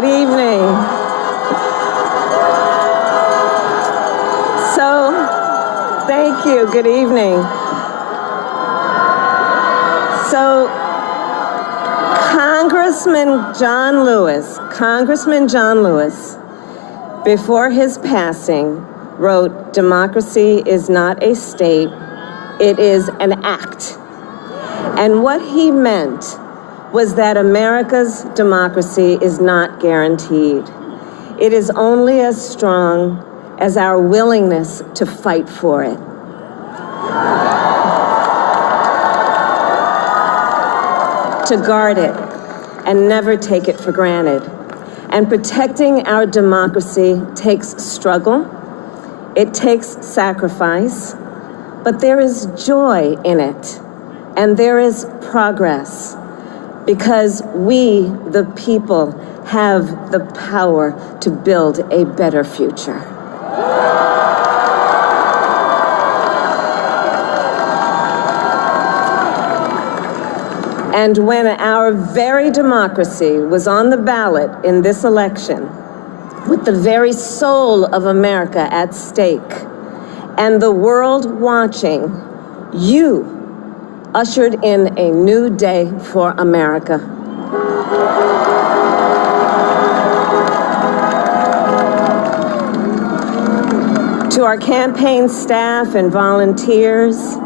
Good evening. Thank you. Good evening. So, Congressman John Lewis, before his passing, wrote, "Democracy is not a state, it is an act." And what he meant was that America's democracy is not guaranteed. It is only as strong as our willingness to fight for it. To guard it and never take it for granted. And protecting our democracy takes struggle, it takes sacrifice, but there is joy in it, and there is progress, because we, the people, have the power to build a better future. And when our very democracy was on the ballot in this election, with the very soul of America at stake, and the world watching, you ushered in a new day for America. To our campaign staff and volunteers,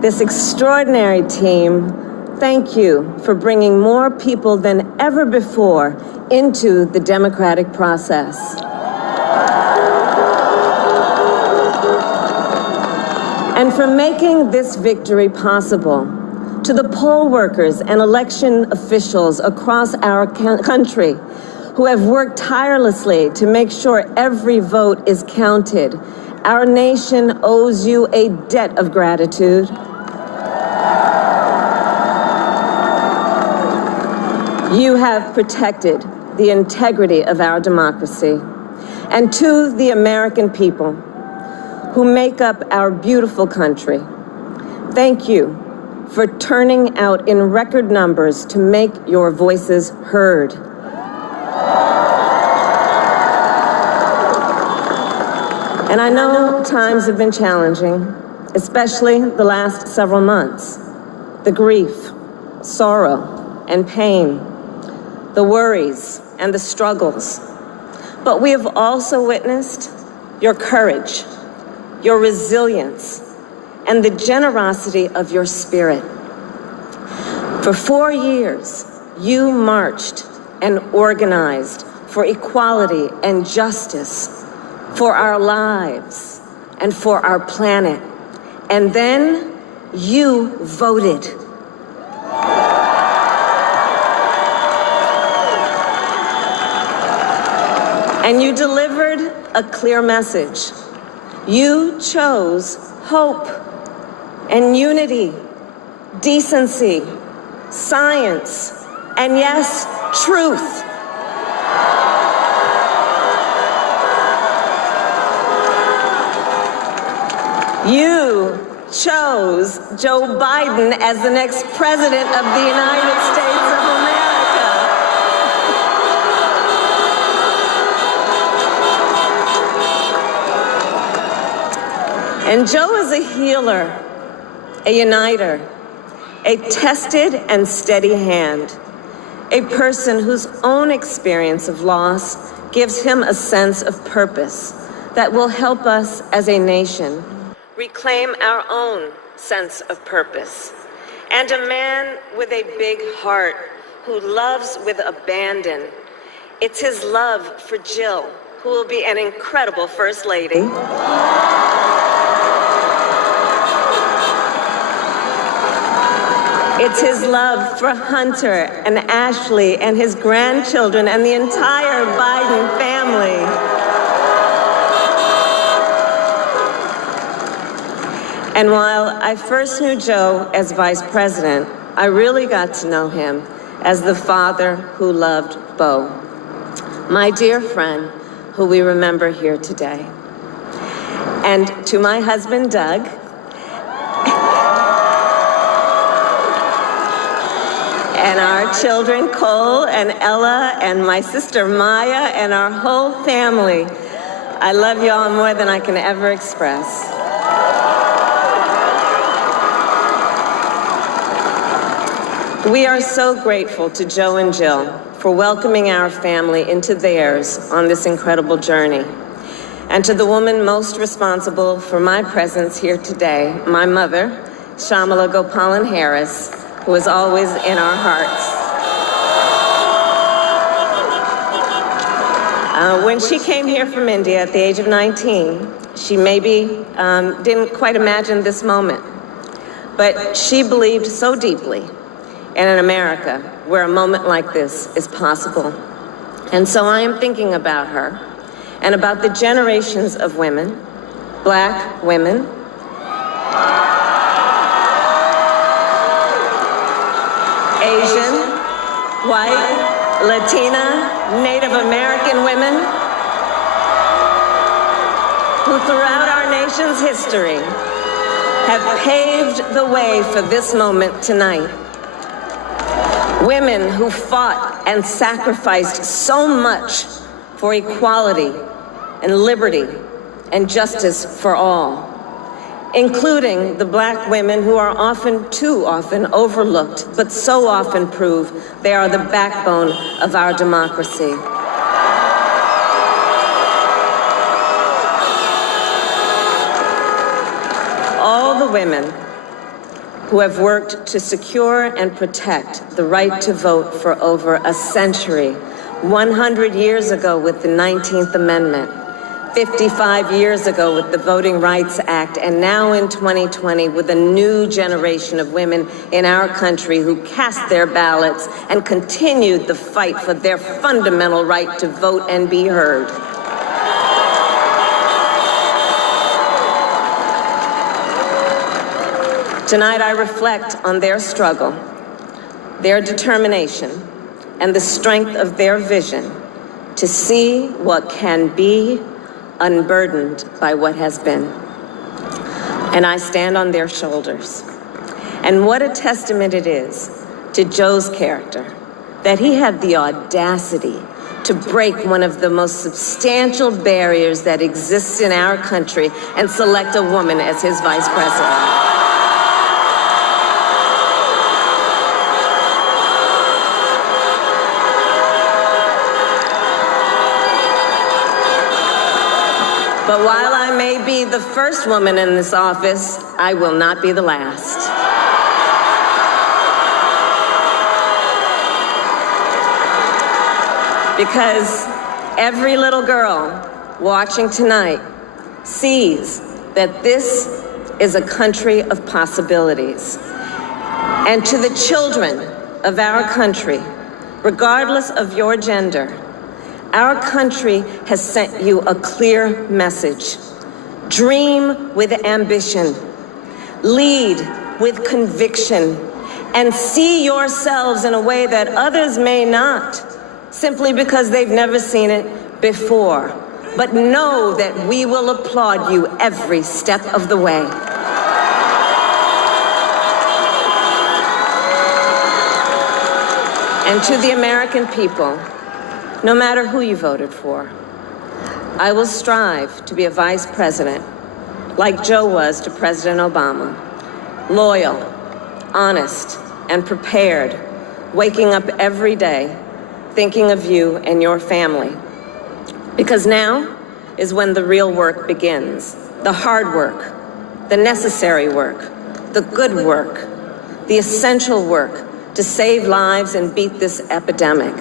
this extraordinary team, thank you for bringing more people than ever before into the democratic process. And for making this victory possible. To the poll workers and election officials across our country who have worked tirelessly to make sure every vote is counted, our nation owes you a debt of gratitude. You have protected the integrity of our democracy. And to the American people who make up our beautiful country, thank you for turning out in record numbers to make your voices heard. And I know times have been challenging, especially the last several months. The grief, sorrow, and pain, the worries and the struggles. But we have also witnessed your courage, your resilience, and the generosity of your spirit. For 4 years, you marched and organized for equality and justice, for our lives and for our planet. And then you voted. And you delivered a clear message. You chose hope and unity, decency, science, and yes, truth. You chose Joe Biden as the next president of the United States of America. And Joe is a healer, a uniter, a tested and steady hand, a person whose own experience of loss gives him a sense of purpose that will help us as a nation reclaim our own sense of purpose. And a man with a big heart who loves with abandon. It's his love for Jill, who will be an incredible First Lady. It's his love for Hunter and Ashley and his grandchildren and the entire Biden family. And while I first knew Joe as vice president, I really got to know him as the father who loved Bo, my dear friend who we remember here today. And to my husband, Doug, and our children, Cole and Ella, and my sister Maya, and our whole family. I love you all more than I can ever express. We are so grateful to Joe and Jill for welcoming our family into theirs on this incredible journey. And to the woman most responsible for my presence here today, my mother, Kamala Harris, who is always in our hearts. When she came here from India at the age of 19, she maybe didn't quite imagine this moment, but she believed so deeply in an America where a moment like this is possible. And so I am thinking about her and about the generations of women, Black women, Asian, white, Latina, Native American women, who throughout our nation's history have paved the way for this moment tonight. Women who fought and sacrificed so much for equality and liberty and justice for all, including the Black women who are too often overlooked, but so often prove they are the backbone of our democracy. All the women who have worked to secure and protect the right to vote for over a century, 100 years ago with the 19th Amendment, 55 years ago with the Voting Rights Act, and now in 2020 with a new generation of women in our country who cast their ballots and continued the fight for their fundamental right to vote and be heard. Tonight I reflect on their struggle, their determination, and the strength of their vision to see what can be unburdened by what has been. And I stand on their shoulders. And what a testament it is to Joe's character that he had the audacity to break one of the most substantial barriers that exists in our country and select a woman as his vice president. But while I may be the first woman in this office, I will not be the last. Because every little girl watching tonight sees that this is a country of possibilities. And to the children of our country, regardless of your gender, our country has sent you a clear message. Dream with ambition, lead with conviction, and see yourselves in a way that others may not, simply because they've never seen it before. But know that we will applaud you every step of the way. And to the American people, no matter who you voted for, I will strive to be a vice president like Joe was to President Obama, loyal, honest, and prepared, waking up every day thinking of you and your family. Because now is when the real work begins, the hard work, the necessary work, the good work, the essential work to save lives and beat this epidemic,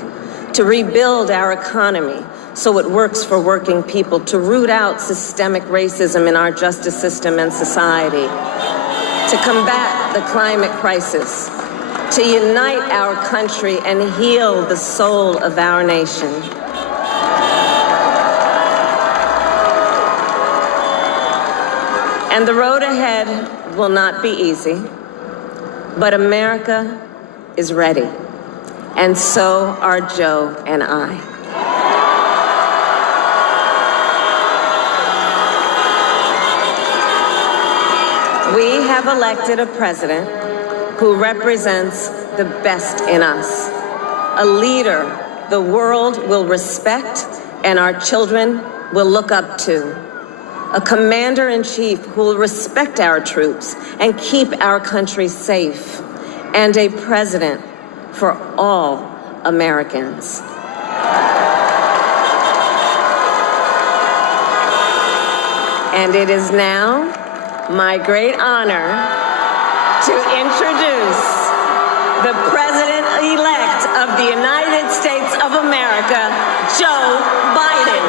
to rebuild our economy so it works for working people, to root out systemic racism in our justice system and society, to combat the climate crisis, to unite our country and heal the soul of our nation. And the road ahead will not be easy, but America is ready. And so are Joe and I. We have elected a president who represents the the best in us. A leader the world will respect and our children will look up to. A commander-in-chief who will respect our troops and keep our country safe. And a president for all Americans. And it is now my great honor to introduce the President-elect of the United States of America, Joe Biden.